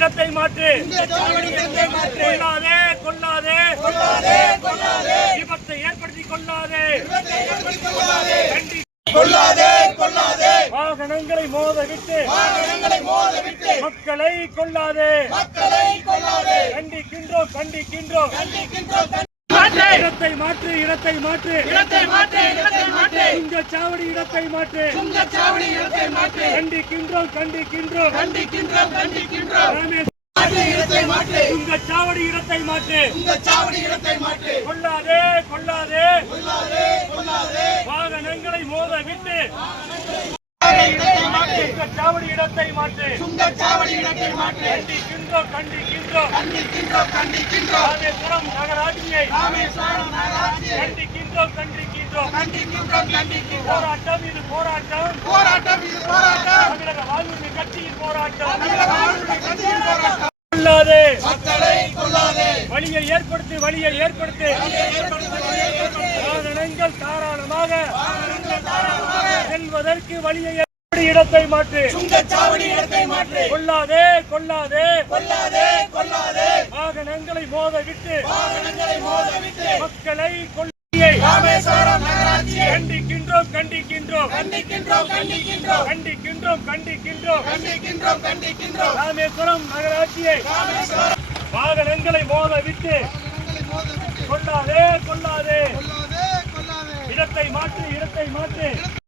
இடத்தை மாற்று. கொள்ளாதே கொள்ளாதே விபத்தை ஏற்படுத்தி கொள்ளாதே. வாகனங்களை மோத விட்டு மக்களை கொள்ளாதே. கண்டிக்கின்றோம் கண்டிக்கின்றோம். இடத்தை மாற்று இடத்தை மாற்று. சுங்கச்சாவடி இடத்தை மாற்று. கண்டிக்கின்றோம் கண்டிக்கின்றோம். சுங்கச்சாவடி இடத்தை மாற்று. கொள்ளாதே கொள்ளாதே வாகனங்களை மோத விட்டு சுங்கச்சாவடி இடத்தை மாற்று. கண்டிக்கின்றோம் கண்டிக்கின்றோம். ராமேஸ்வரம் நகராட்சியை கண்டிக்கின்றோம் கண்டிக்கின்றோம். போராட்டம் இது போராட்டம். தமிழக வாழ்வுரிமை கட்சியின் போராட்டம். வழியை ஏற்படுத்தி வாகனங்கள் தாராளமாக செல்வதற்கு வழியை இடத்தை மாற்று. கொள்ளாதே வாகனங்களை மோத விட்டு மக்களை கண்டிக்கின்றோம். ராமேஸ்வரம் நகராட்சியை வாகனங்களை மோத விட்டு கொள்ளாதே இடத்தை மாற்று.